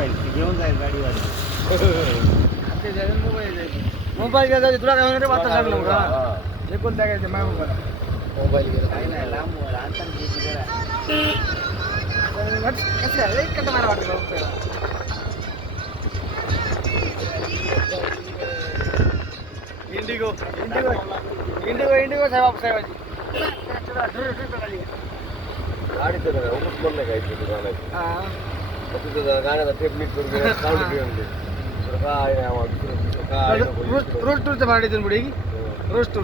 Mobile ती घेऊन जाईल गाडीवर मोबाईल घ्यायचा तुला काय होणार रे आता सांग ना मग, हा. हा. हे कोणत्या घ्यायचं माय मोबाईल मोबाईल गेला काही नाही लांब वर, अंतर घ्यायची जरा कसं आहे एक कटा मारा वाटतं बघ. इंडिगो इंडिगो इंडिगो इंडिगो साहेब साहेबाची गाडी तर नाही, उगाच म्हणलं काय इथे गाण्याचं. टेप नीट करून. तर काय नाही आम्हाला दुसरं- दुसरं काय नको. रोज रोज टूरचं भाडं पुढे. रोज टूर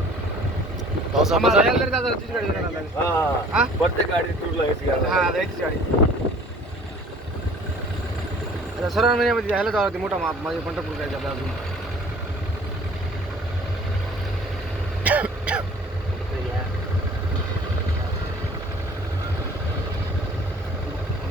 आम्हाला यायला तरी जायचं, तीच गाडी जाणार लागेल. हा. हा? प्रत्येक गाडी टूरला गाडी. हा जायचीच गाडी आता सरळ महिन्यामध्ये जायला जावं लागते मोठा माप माझे पंढरपूर जायचं अजून गुवाहाटी पर्यंत जायचं का चालू केलंय की हम्म. You respect technique. काहीच बोलू नका. आता त्याच दिसतं बघा व्हिडिओ. काय बोलू? विरोध दिसतो. इथे बघ, खड्ड्यात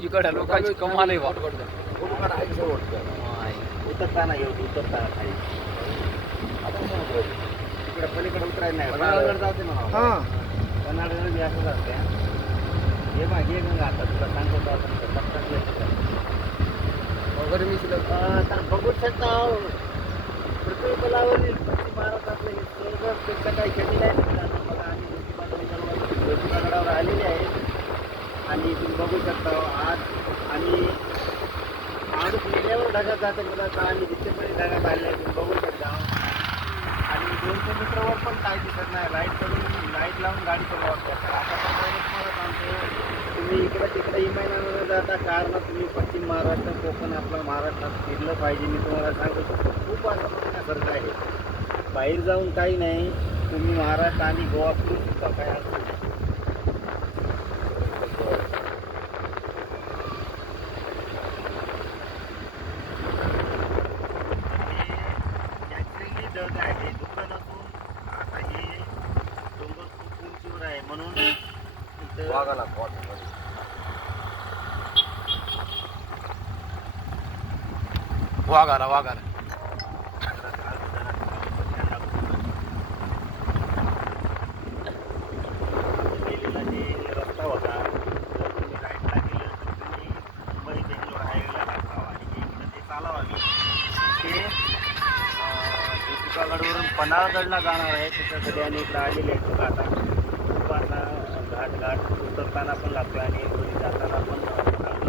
इकडे लोकांची कमाल आहे बा. फोटोकाढ आहे नाही येऊ आता पलीकडे उतरायला नाही जाते म्हणा हा. कन्नाडकडे बी असंच हे मग हे गंगा आता तुला सांगतो वगैरे मी तर बघू शकता पृथ्वी बलावरील भारतातले हे काही कमी नाही मित्रांनो. बघा आम्ही ज्योतिबा ज्योतिबा गडावर आलेले आहे आणि तुम्ही बघू शकता आज आणि माणूस मेल्यावर ढगात जाते मुलाचा आणि तिथे पण ढगात आले आहे तुम्ही बघू शकता. आणि दोनशे मीटरवर पण काय दिसत नाही लाइट करून लाइट लावून गाडी चालवा. करता आता तुम्ही इकडे तिकडे इमानामध्ये जाता कारण तुम्ही पश्चिम महाराष्ट्र कोकण आपलं महाराष्ट्रात फिरलं पाहिजे. मी तुम्हाला सांगू शकतो खूप असं बघण्यासारखं आहे. बाहेर जाऊन काही नाही तुम्ही महाराष्ट्र आणि गोवा फिरू शकता काय अडचण नाही. नॅचरली ढग आहे दुःख नसून हे डोंगर खूप उंचीवर आहे म्हणून इथं वाघाला वाघाला वाघ आला वाघ आला गेलेला जे रस्ता होता जर तुम्ही राईटला गेलं तर तुम्ही मुंबई बेंगलोर हायवेला लागता आणि इकडं ते चालावावी ते अं, ज्योतिबागडवरून पन्हाळगडला जाणार आहे. त्याच्यासाठी सगळ्यांनी इकडं आलेले आहेत आता. घाट घाट उतरताना पण लागतो आणि वरी जाताना पण लागतो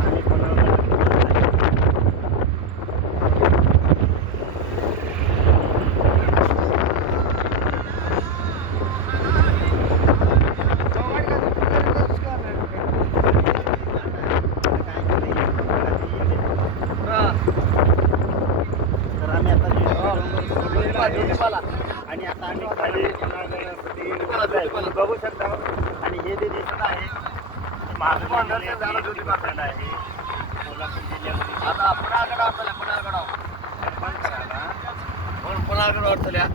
आम्ही पन्हाळगड तर आम्ही आता ज्योतिबाला आणि आता आम्ही खाली बघू शकता. आणि हे जे दिसत आहे महात्मा ज्योतिबा आहे कोल्हापूर जिल्ह्यामध्ये. आता पुन्हा आकडा आपल्याला पुन्हा आकडा. बंद करायला? पुन्हा आकडा वाटतल्या?